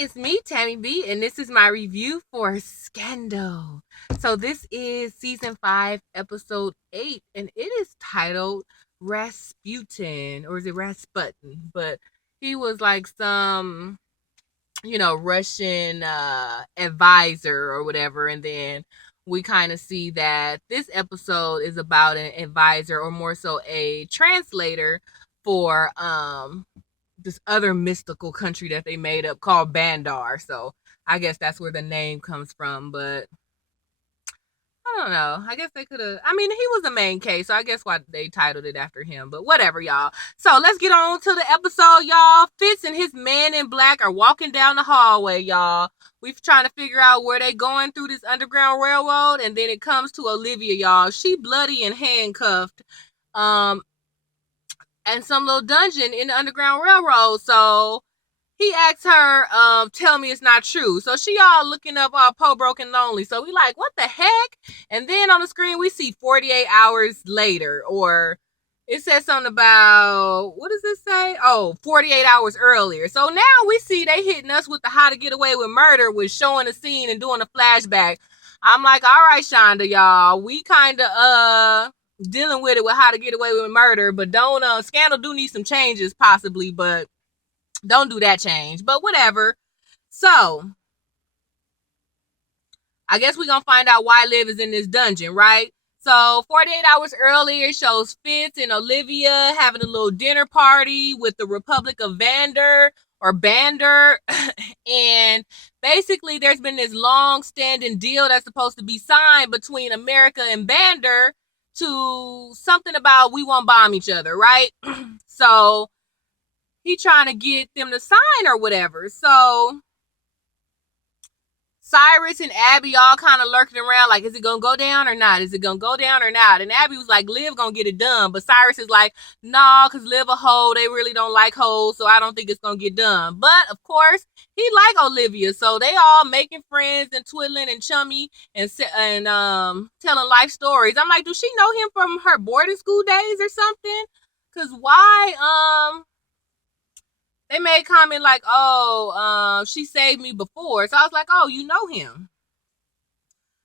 It's me, Tammy B, and this is my review for Scandal. So this is season 5, episode 8, and it is titled Rasputin, or is it Rasputin? But he was like some, Russian advisor or whatever, and then we kind of see that this episode is about an advisor, or more so a translator for this other mystical country that they made up called Bandar. So I guess that's where the name comes from. But I don't know. I guess they could have. I mean, he was the main case, so I guess why they titled it after him. But whatever, y'all. So let's get on to the episode, y'all. Fitz and his man in black are walking down the hallway, y'all. We're trying to figure out where they going through this underground railroad, and then it comes to Olivia, y'all. She bloody and handcuffed. And some little dungeon in the Underground Railroad. So he asks her, tell me it's not true. So she all looking up all po broken lonely. So we like, what the heck? And then on the screen we see 48 hours later, or it says something about, what does it say? Oh, 48 hours earlier. So now we see they hitting us with the how to get away with murder with showing the scene and doing a flashback. I'm like, all right, Shonda, y'all, we kind of dealing with it with how to get away with murder, but don't Scandal do need some changes possibly, but don't do that change. But whatever. So I guess we're gonna find out why Liv is in this dungeon, right? So 48 hours earlier shows Fitz and Olivia having a little dinner party with the Republic of Vander or Bander. And basically there's been this long-standing deal that's supposed to be signed between America and Bander to something about we won't bomb each other, right? So he trying to get them to sign or whatever. So Cyrus and Abby all kind of lurking around like, is it gonna go down or not? Is it gonna go down or not? And Abby was like, Liv gonna get it done. But Cyrus is like, nah, because Liv a hoe. They really don't like hoes, so I don't think it's gonna get done. But of course, he like Olivia, so they all making friends and twiddling and chummy and telling life stories. I'm like, do she know him from her boarding school days or something? Because why they made a comment like, oh, she saved me before. So I was like, oh, you know him.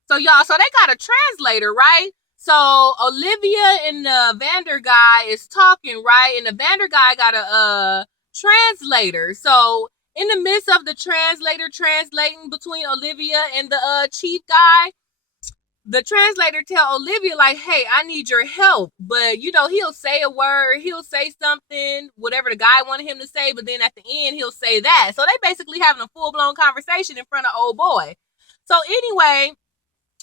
So y'all, so they got a translator, right? So Olivia and the Vander guy is talking, right? And the Vander guy got a translator. So in the midst of the translator translating between Olivia and the chief guy, the translator tell Olivia like, hey, I need your help. But, he'll say a word, he'll say something, whatever the guy wanted him to say, but then at the end, he'll say that. So they basically having a full-blown conversation in front of old boy. So anyway,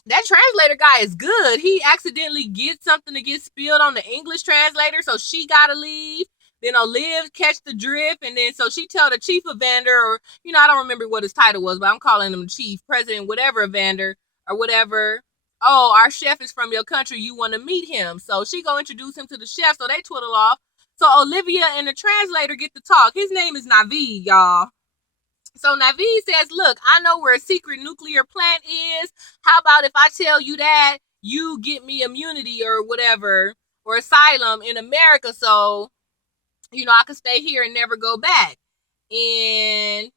that translator guy is good. He accidentally gets something to get spilled on the English translator, so she gotta leave. Then Olive catch the drift, and then so she tell the chief of Vander, or, I don't remember what his title was, but I'm calling him chief, president, whatever of Vander, or whatever. Oh, our chef is from your country. You want to meet him. So she go introduce him to the chef. So they twiddle off. So Olivia and the translator get to talk. His name is Navid, y'all. So Navid says, look, I know where a secret nuclear plant is. How about if I tell you that, you get me immunity or whatever, or asylum in America, so, I can stay here and never go back. And,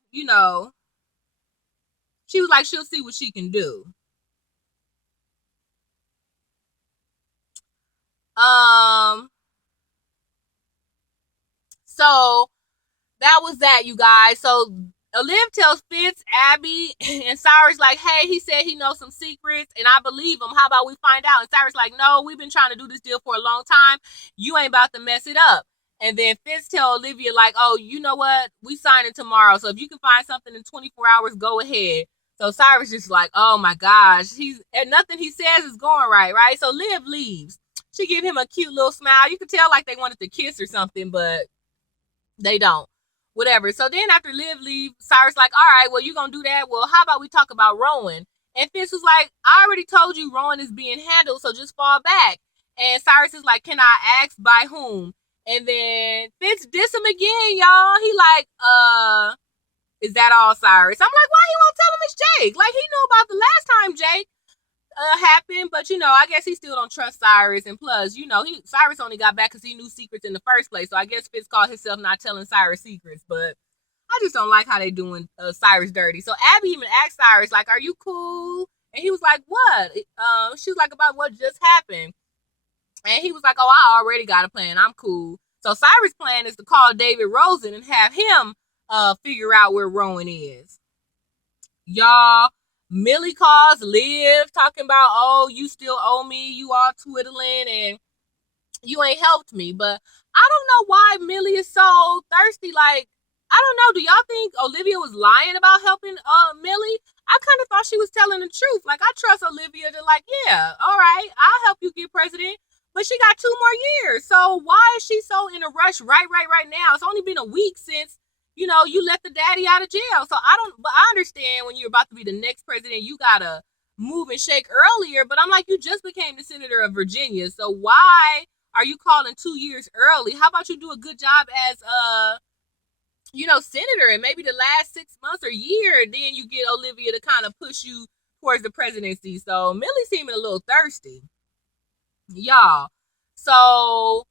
she was like, she'll see what she can do. So that was that, you guys. So Olive tells Fitz, Abby, and Cyrus like, hey, he said he knows some secrets, and I believe him. How about we find out? And Cyrus like, no, we've been trying to do this deal for a long time. You ain't about to mess it up. And then Fitz tell Olivia like, oh, you know what? We signing tomorrow. So if you can find something in 24 hours, go ahead. So Cyrus just like, oh my gosh, nothing he says is going right? So Liv leaves. She give him a cute little smile. You could tell like they wanted to kiss or something, but they don't. Whatever. So then after Liv leaves, Cyrus like, all right, well, you gonna do that? Well, how about we talk about Rowan? And Fitz was like, I already told you Rowan is being handled, so just fall back. And Cyrus is like, can I ask by whom? And then Fitz diss him again, y'all. He like, is that all, Cyrus? I'm like, why he won't tell him it's Jake? Like, he knew about the last time Jake happened, but I guess he still don't trust Cyrus. And plus, Cyrus only got back because he knew secrets in the first place. So I guess Fitz called himself not telling Cyrus secrets. But I just don't like how they doing Cyrus dirty. So Abby even asked Cyrus, like, are you cool? And he was like, what? She was like, about what just happened. And he was like, oh, I already got a plan. I'm cool. So Cyrus' plan is to call David Rosen and have him figure out where Rowan is. Y'all, Millie calls Liv talking about, oh, you still owe me. You all twiddling and you ain't helped me. But I don't know why Millie is so thirsty. Like, I don't know. Do y'all think Olivia was lying about helping Millie? I kind of thought she was telling the truth. Like, I trust Olivia to, like, yeah, all right, I'll help you get president. But she got 2 more years. So why is she so in a rush right now? It's only been a week since, you know, you let the daddy out of jail. So but I understand when you're about to be the next president, you got to move and shake earlier. But I'm like, you just became the senator of Virginia. So why are you calling 2 years early? How about you do a good job as senator, and maybe the last 6 months or year, then you get Olivia to kind of push you towards the presidency. So Millie seeming a little thirsty, y'all. So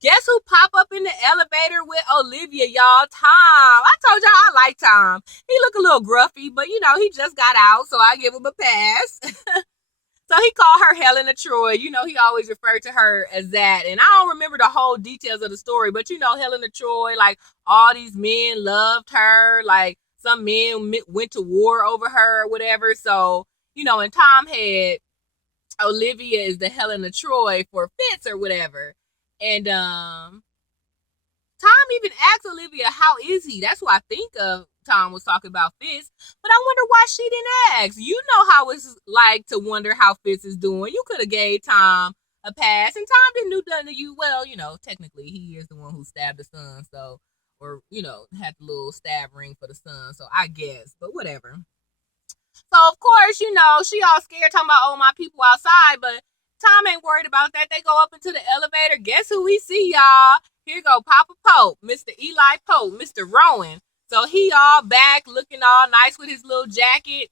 guess who pop up in the elevator with Olivia, y'all? Tom. I told y'all I like Tom. He look a little gruffy, but he just got out, so I give him a pass. So he called her Helen of Troy. He always referred to her as that. And I don't remember the whole details of the story, but Helen of Troy, like, all these men loved her. Like, some men went to war over her or whatever. So, and Tom had Olivia is the Helen of Troy for Fitz or whatever. And Tom even asked Olivia, how is he? That's what I think of. Tom was talking about Fitz, but I wonder why she didn't ask. You know how it's like to wonder how Fitz is doing. You could have gave Tom a pass, and Tom didn't do nothing to you. Well, technically he is the one who stabbed the son, so, or had the little stab ring for the son, so I guess, but whatever. So of course, she all scared talking about, oh, my people outside, but Tom ain't worried about that. They go up into the elevator. Guess who we see, y'all? Here go Papa Pope, Mr. Eli Pope, Mr. Rowan. So he all back looking all nice with his little jacket.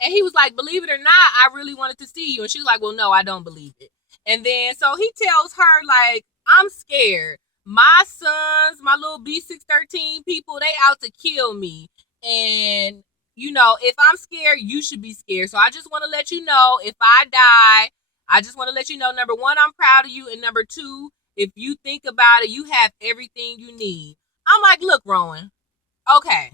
And he was like, believe it or not, I really wanted to see you. And she was like, well, no, I don't believe it. And then so he tells her, like, I'm scared. My sons, my little B613 people, they out to kill me. And, if I'm scared, you should be scared. So I just want to let you know, if I die, I just want to let you know, number one, I'm proud of you. And number two, if you think about it, you have everything you need. I'm like, look, Rowan, okay,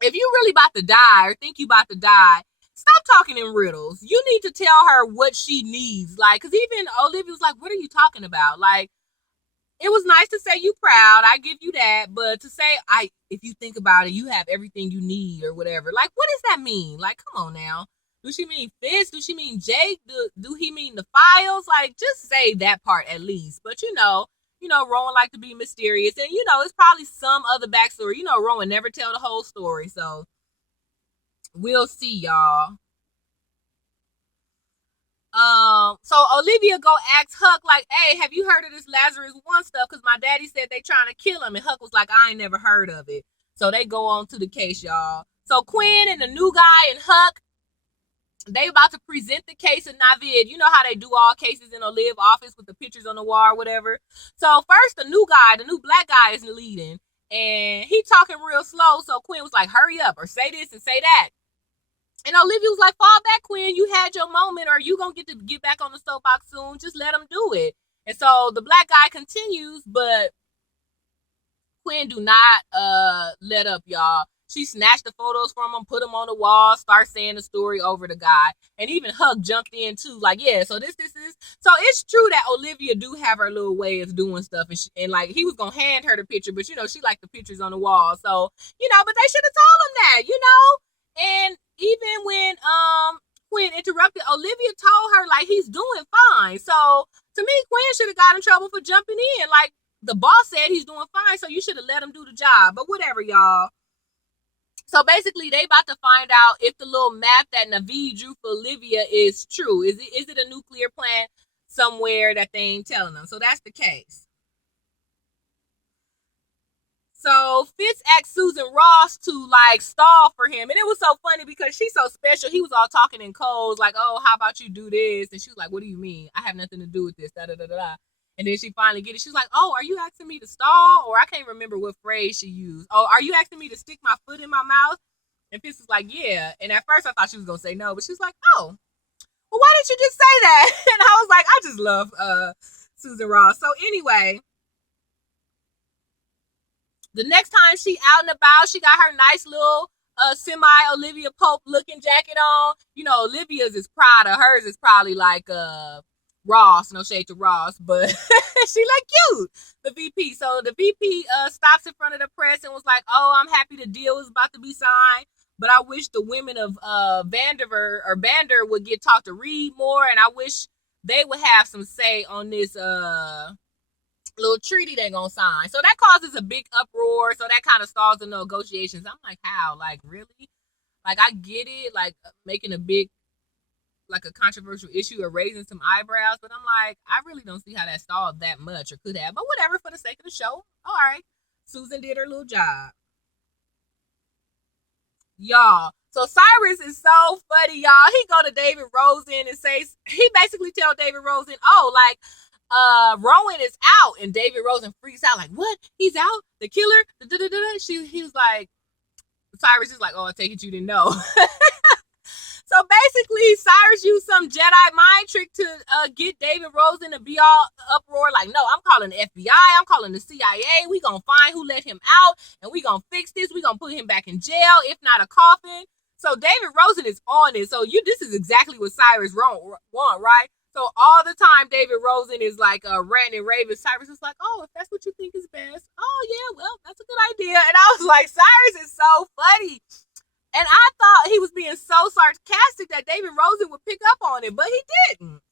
if you really about to die or think you about to die, stop talking in riddles. You need to tell her what she needs. Like, because even Olivia was like, what are you talking about? Like, it was nice to say you proud. I give you that. But to say, if you think about it, you have everything you need or whatever. Like, what does that mean? Like, come on now. Do she mean Fitz? Do she mean Jake? Do he mean the files? Like, just say that part at least. But, Rowan like to be mysterious. And, it's probably some other backstory. Rowan never tell the whole story. So, we'll see, y'all. So Olivia go ask Huck, like, hey, have you heard of this Lazarus One stuff? Because my daddy said they trying to kill him. And Huck was like, I ain't never heard of it. So, they go on to the case, y'all. So, Quinn and the new guy and Huck, they about to present the case in Navid. You know how they do all cases in a live office with the pictures on the wall or whatever. So first, the new black guy is leading. And he talking real slow. So Quinn was like, hurry up or say this and say that. And Olivia was like, fall back, Quinn. You had your moment, or you going to get back on the soapbox soon. Just let him do it. And so the black guy continues, but Quinn do not let up, y'all. She snatched the photos from him, put them on the wall, start saying the story over the guy. And even Huck jumped in too. Like, yeah, so this is. So it's true that Olivia do have her little way of doing stuff. And like, he was going to hand her the picture, but, she liked the pictures on the wall. So, but they should have told him that, And even when Quinn interrupted, Olivia told her, like, he's doing fine. So to me, Quinn should have got in trouble for jumping in. Like, the boss said he's doing fine, so you should have let him do the job. But whatever, y'all. So basically, they about to find out if the little map that Navid drew for Olivia is true. Is it a nuclear plant somewhere that they ain't telling them? So that's the case. So Fitz asked Susan Ross to, like, stall for him. And it was so funny because she's so special. He was all talking in codes like, oh, how about you do this? And she was like, what do you mean? I have nothing to do with this. Da, da, da, da. And then she finally get it. She's like, "Oh, are you asking me to stall?" Or I can't remember what phrase she used. "Oh, are you asking me to stick my foot in my mouth?" And Fitz was like, "Yeah." And at first I thought she was gonna say no, but she was like, "Oh, well, why didn't you just say that?" And I was like, I just love Susan Ross. So anyway, the next time she out and about, she got her nice little semi Olivia Pope looking jacket on. You know, Olivia's is Prada. Hers is probably like Ross. No shade to Ross, but she look cute. The VP. So the VP stops in front of the press and was like, "Oh, I'm happy the deal is about to be signed. But I wish the women of Vander would get talked to Reed more, and I wish they would have some say on this little treaty they're gonna sign." So that causes a big uproar. So that kind of stalls the negotiations. I'm like, how? Like, really? Like, I get it, like making a big, like a controversial issue or raising some eyebrows, but I'm like, I really don't see how that stalled that much or could have. But whatever, for the sake of the show. All right. Susan did her little job. Y'all. So Cyrus is so funny, y'all. He go to David Rosen and says, he basically tell David Rosen, "Oh, like Rowan is out," and David Rosen freaks out like, "What? He's out? The killer?" He was like, Cyrus is like, "Oh, I take it you didn't know." So basically, Cyrus used some Jedi mind trick to get David Rosen to be all uproar. Like, "No, I'm calling the FBI. I'm calling the CIA. We gonna find who let him out, and we gonna fix this. We gonna put him back in jail, if not a coffin." So David Rosen is on it. So this is exactly what Cyrus want, right? So all the time, David Rosen is like ranting and raving. Cyrus is like, "Oh, if that's what you think is best, oh yeah, well, that's a good idea." And I was like, Cyrus is so funny. And I thought he was being so sarcastic that David Rosen would pick up on it, but he didn't.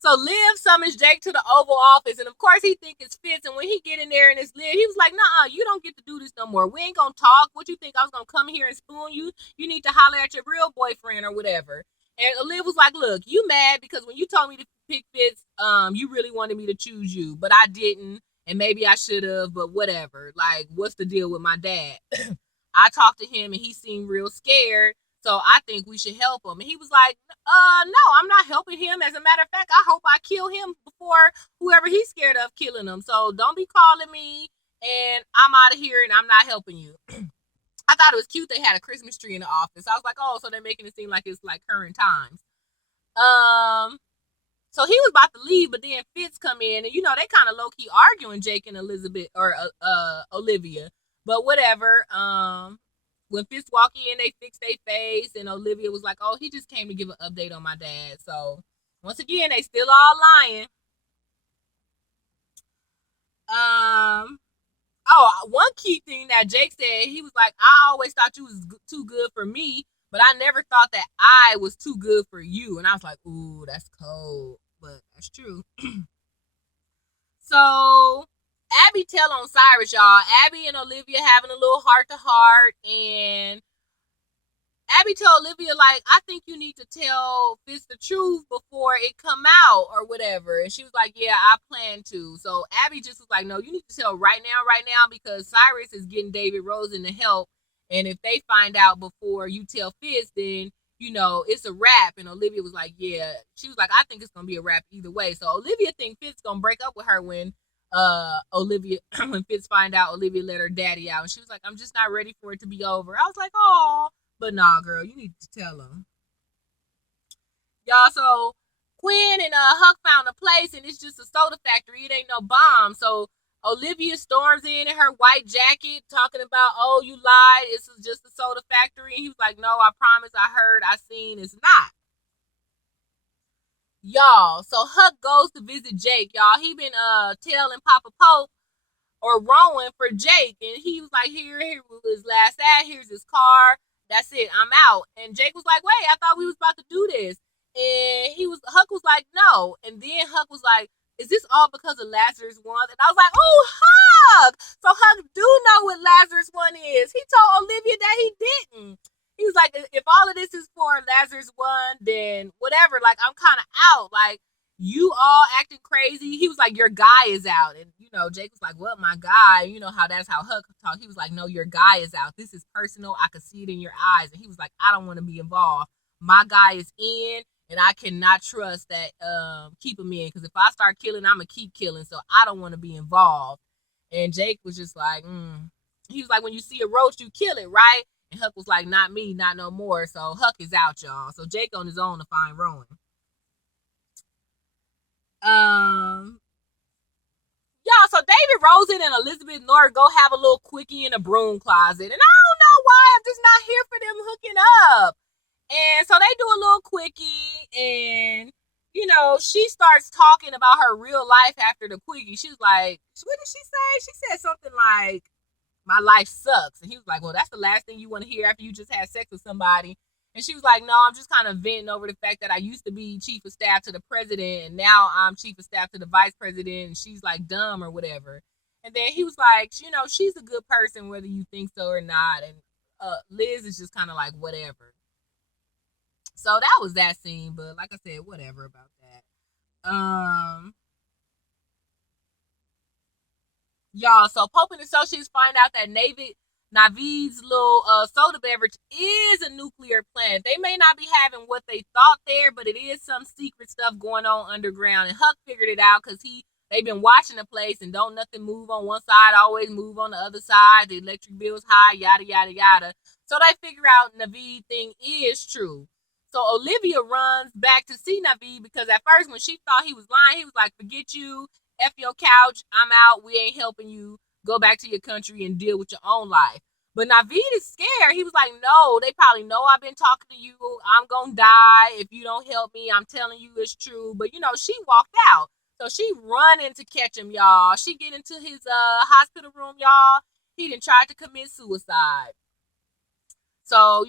So Liv summons Jake to the Oval Office, and of course he think it's Fitz. And when he get in there and it's Liv, he was like, "Nah, you don't get to do this no more. We ain't gonna talk. What you think I was gonna come here and spoon you? You need to holler at your real boyfriend or whatever." And Liv was like, "Look, you mad because when you told me to pick Fitz, you really wanted me to choose you, but I didn't. And maybe I should have, but whatever. Like, what's the deal with my dad?" I talked to him and he seemed real scared. So I think we should help him. And he was like, "No, I'm not helping him. As a matter of fact, I hope I kill him before whoever he's scared of killing him. So don't be calling me and I'm out of here and I'm not helping you." I thought it was cute they had a Christmas tree in the office. I was like, "Oh, so they're making it seem like it's like current times." So he was about to leave, but then Fitz come in, and they kind of low key arguing, Jake and Elizabeth or Olivia. But whatever. When Fitz walked in, they fixed their face, and Olivia was like, "Oh, he just came to give an update on my dad." So once again, they still all lying. One key thing that Jake said, he was like, "I always thought you was too good for me, but I never thought that I was too good for you." And I was like, "Ooh, that's cold," but that's true. So Abby tell on Cyrus, y'all. Abby and Olivia having a little heart to heart, and Abby told Olivia, like, "I think you need to tell Fitz the truth before it come out or whatever." And she was like, "Yeah, I plan to." So Abby just was like, "No, you need to tell right now, because Cyrus is getting David Rosen to help. And if they find out before you tell Fitz, then, it's a wrap." And Olivia was like, "Yeah." She was like, "I think it's going to be a wrap either way." So Olivia thinks Fitz going to break up with her when when Fitz find out Olivia let her daddy out. And she was like, "I'm just not ready for it to be over." I was like, "Oh." But nah, girl, you need to tell them. Y'all, so Quinn and Huck found a place, and it's just a soda factory. It ain't no bomb. So Olivia storms in her white jacket talking about, "Oh, you lied. It's just a soda factory." And he was like, "No, I promise. I heard. I seen. It's not." Y'all, so Huck goes to visit Jake, y'all. He been telling Papa Pope or Rowan for Jake, and he was like, here was his last ad, here's his car, that's it, I'm out. And Jake was like, "Wait, I thought we was about to do this." And Huck was like, "No." And then Huck was like, "Is this all because of Lazarus One?" And I was like, "Oh, Huck!" So Huck do know what Lazarus One is. He told Olivia that he didn't. He was like, "If all of this is for Lazarus One, then whatever, like, I'm kind of out. Like, you all acting crazy." He was like, "Your guy is out." And, Jake was like, "What, my guy?" You know that's how Huck talked. He was like, "No, your guy is out. This is personal. I could see it in your eyes." And he was like, "I don't want to be involved. My guy is in, and I cannot trust that keep him in, because if I start killing, I'm gonna keep killing, so I don't want to be involved. And Jake was just like, he was like, when you see a roach, you kill it, right? And Huck was like, not me, not no more. So Huck is out, y'all. So Jake on his own to find Rowan. Um, Yeah, so David Rosen and Elizabeth North go have a little quickie in a broom closet. And I don't know why, I'm just not here for them hooking up. And so they do a little quickie, and, she starts talking about her real life after the quickie. She was like, what did she say? She said something like, my life sucks. And he was like, well, that's the last thing you want to hear after you just had sex with somebody. And she was like, no, I'm just kind of venting over the fact that I used to be chief of staff to the president, and now I'm chief of staff to the vice president, and she's like dumb or whatever. And then he was like, she's a good person, whether you think so or not. And Liz is just kind of like, whatever. So that was that scene, but like I said, whatever about that. Y'all, so Pope and Associates find out that Navid's little soda beverage is a nuclear plant. They may not be having what they thought there, but it is some secret stuff going on underground. And Huck figured it out because they've been watching the place, and don't nothing move on one side, always move on the other side. The electric bill's high, yada, yada, yada. So they figure out Navid thing is true. So Olivia runs back to see Navid, because at first when she thought he was lying, he was like, forget you, F your couch, I'm out, we ain't helping you, go back to your country and deal with your own life. But Navid is scared. He was like, no, they probably know I've been talking to you. I'm going to die if you don't help me. I'm telling you it's true. But, she walked out. So she running to catch him, y'all. She get into his hospital room, y'all. He done tried to commit suicide. So,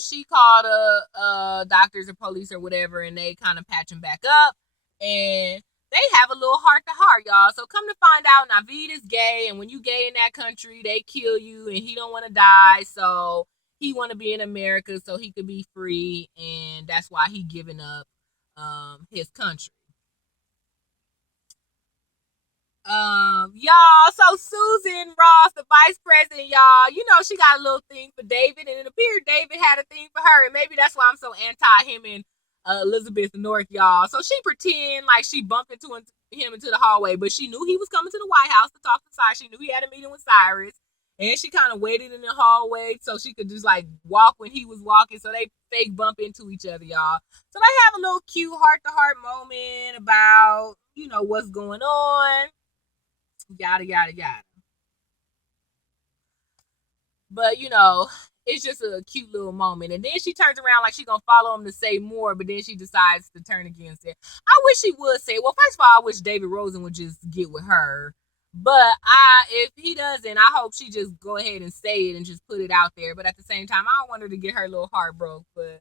she called doctors or police or whatever, and they kind of patch him back up. And they have a little heart to heart, y'all. So come to find out, Navid is gay, and when you gay in that country, they kill you, and he don't want to die. So he want to be in America so he could be free, and that's why he giving up his country. Y'all, so Susan Ross, the vice president, y'all, she got a little thing for David, and it appeared David had a thing for her, and maybe that's why I'm so anti him and Elizabeth North, y'all. So she pretend like she bumped into him into the hallway, but she knew he was coming to the White House to talk to Cyrus. She knew he had a meeting with Cyrus, and she kind of waited in the hallway so she could just like walk when he was walking. So they fake bump into each other, y'all. So they have a little cute heart-to-heart moment about, what's going on. Yada, yada, yada. But, it's just a cute little moment. And then she turns around like she's going to follow him to say more, but then she decides to turn against it. I wish she would say, well, first of all, I wish David Rosen would just get with her. But if he doesn't, I hope she just go ahead and say it and just put it out there. But at the same time, I don't want her to get her little heart broke. But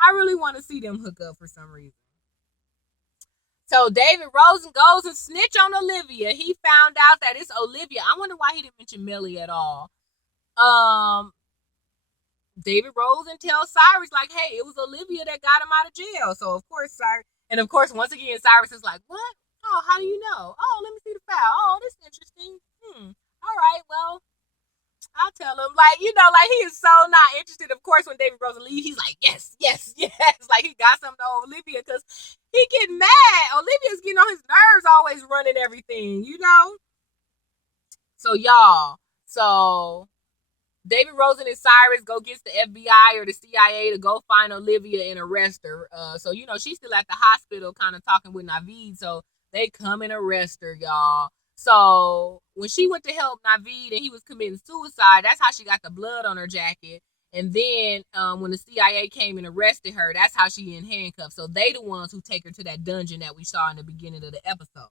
I really want to see them hook up for some reason. So David Rosen goes and snitch on Olivia. He found out that it's Olivia. I wonder why he didn't mention Millie at all. David Rosen tells Cyrus, like, hey, it was Olivia that got him out of jail. So, of course, once again, Cyrus is like, what? Oh, how do you know? Oh, let me see the file. Oh, this is interesting. All right, well, I'll tell him. Like, he is so not interested. Of course, when David Rosen leaves, he's like, yes, yes, yes. Like, he got something to Olivia because he getting mad. Olivia's getting on his nerves, always running everything, So, y'all, David Rosen and Cyrus go get the FBI or the CIA to go find Olivia and arrest her. So, she's still at the hospital kind of talking with Navid. So they come and arrest her, y'all. So when she went to help Navid and he was committing suicide, that's how she got the blood on her jacket. And then when the CIA came and arrested her, that's how she in handcuffs. So they the ones who take her to that dungeon that we saw in the beginning of the episode.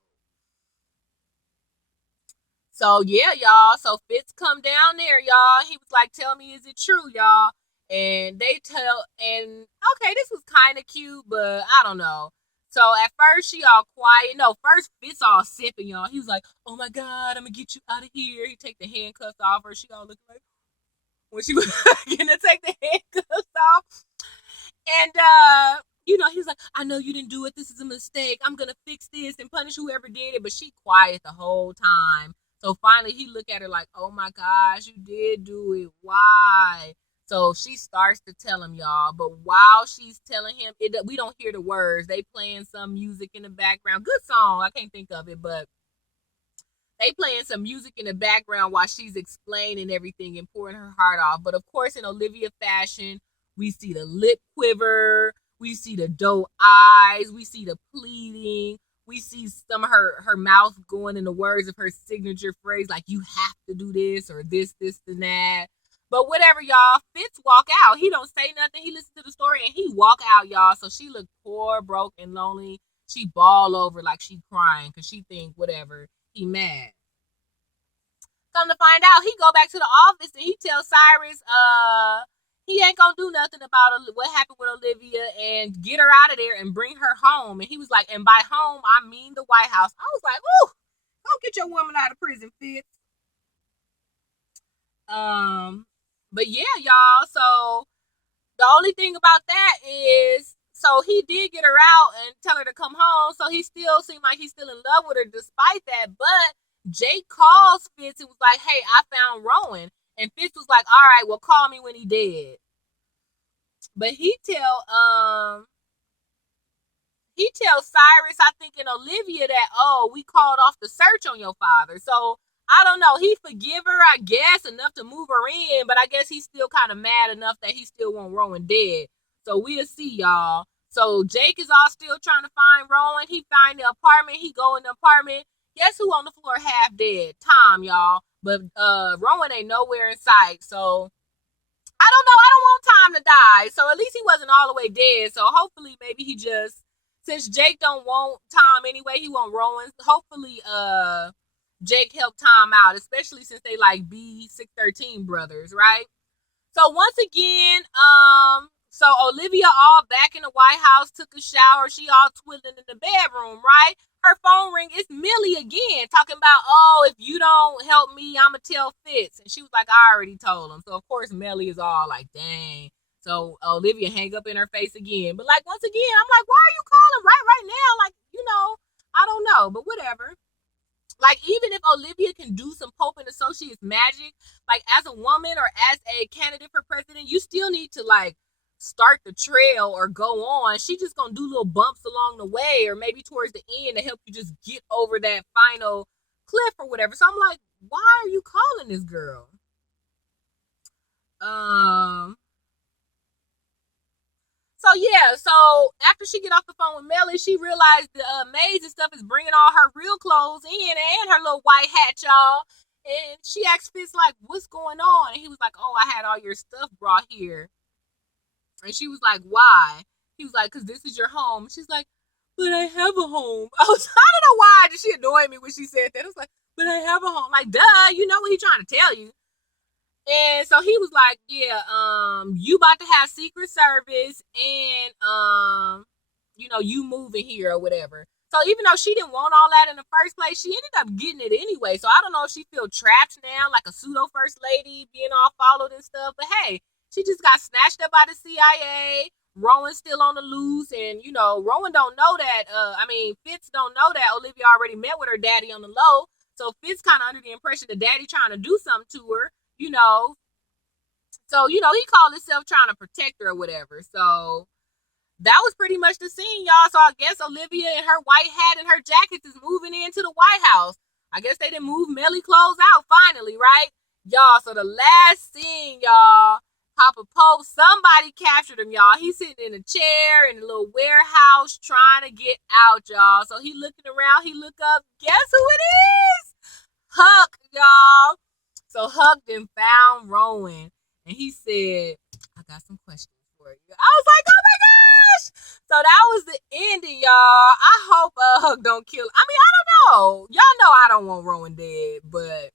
So yeah, y'all. So Fitz come down there, y'all. He was like, tell me, is it true, y'all? And okay, this was kind of cute, but I don't know. So at first she all quiet. No, first Fitz all sipping, y'all. He was like, oh my God, I'm gonna get you out of here. He take the handcuffs off her. She all looked like when she was gonna take the handcuffs off. And he was like, I know you didn't do it. This is a mistake. I'm gonna fix this and punish whoever did it. But she quiet the whole time. So finally he looked at her like, oh my gosh, you did do it. Why? So she starts to tell him, y'all. But while she's telling him, we don't hear the words. They playing some music in the background. Good song. I can't think of it, but they playing some music in the background while she's explaining everything and pouring her heart off. But of course, in Olivia fashion, we see the lip quiver, we see the doe eyes, we see the pleading, we see some of her mouth going in the words of her signature phrase, like you have to do this or this, and that. But whatever, y'all. Fitz walk out. He don't say nothing. He listens to the story and he walk out, y'all. So she look poor, broke, and lonely. She ball over like she crying because she think whatever. He mad. Come to find out, he go back to the office and he tells Cyrus, he ain't gonna do nothing about what happened with Olivia and get her out of there and bring her home. And he was like, and by home, I mean the White House. I was like, ooh, don't get your woman out of prison, Fitz. But yeah, y'all. So the only thing about that is, so he did get her out and tell her to come home. So he still seemed like he's still in love with her despite that. But Jake calls Fitz and was like, hey, I found Rowan. And Fitz was like, all right, well, call me when he dead. But he tells Cyrus, I think, and Olivia that, oh, we called off the search on your father. So I don't know. He forgive her, I guess, enough to move her in, but I guess he's still kind of mad enough that he still want Rowan dead. So we'll see, y'all. So Jake is all still trying to find Rowan. He find the apartment. He go in the apartment. Guess who on the floor half dead? Tom, y'all. But Rowan ain't nowhere in sight. So I don't know. I don't want Tom to die. So at least he wasn't all the way dead. So hopefully maybe he just, since Jake don't want Tom anyway, he want Rowan. Hopefully Jake helped Tom out, especially since they like B613 brothers, right? So once again, so Olivia all back in the White House, took a shower. She all twiddling in the bedroom, right? Her phone ring. It's Millie again, talking about, oh, if you don't help me, I'ma tell Fitz. And she was like, I already told him. So of course Millie is all like, dang. So Olivia hang up in her face again. But like once again, I'm like, why are you calling right now? Like, I don't know, but whatever. Like, even if Olivia can do some Pope and Associates magic, like as a woman or as a candidate for president, you still need to like start the trail or go on. She just gonna do little bumps along the way, or maybe towards the end to help you just get over that final cliff or whatever. So I'm like, why are you calling this girl? So yeah, so after she get off the phone with Melly, she realized the maids and stuff is bringing all her real clothes in and her little white hat, y'all. And she asked Fitz like, what's going on? And he was like, oh, I had all your stuff brought here. And she was like, why? He was like, because this is your home. She's like, but I have a home. I don't know why did she annoy me when she said that. It was like, but I have a home. Like, duh, you know what he's trying to tell you. And so he was like, yeah, you about to have Secret Service and, you moving here or whatever. So even though she didn't want all that in the first place, she ended up getting it anyway. So I don't know if she feel trapped now, like a pseudo first lady being all followed and stuff. But hey, she just got snatched up by the CIA. Rowan's still on the loose. And, Rowan don't know that. Fitz don't know that Olivia already met with her daddy on the low. So Fitz kind of under the impression that daddy trying to do something to her. So, he called himself trying to protect her or whatever. So that was pretty much the scene, y'all. So I guess Olivia in her white hat and her jackets is moving into the White House. I guess they didn't move Melly clothes out finally, right? Y'all, so the last scene, y'all, Papa Pope, somebody captured him, y'all. He's sitting in a chair in a little warehouse trying to get out, y'all. So he looking around, he look up, guess who it is? Huck, y'all. So Huck then found Rowan, and he said, I got some questions for you. I was like, oh my gosh. So that was the ending, y'all. I hope Huck don't kill. I don't know. Y'all know I don't want Rowan dead, but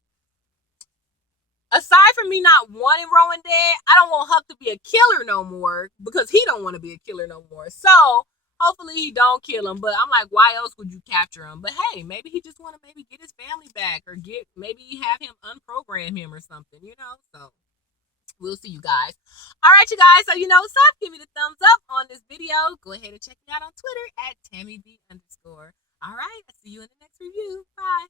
aside from me not wanting Rowan dead, I don't want Huck to be a killer no more because he don't want to be a killer no more. So hopefully he don't kill him. But I'm like, why else would you capture him? But hey, maybe he just want to maybe get his family back or maybe have him unprogram him or something, So we'll see, you guys. All right, you guys. So what's up? Give me the thumbs up on this video. Go ahead and check me out on Twitter at TammyB_. All right. I'll see you in the next review. Bye.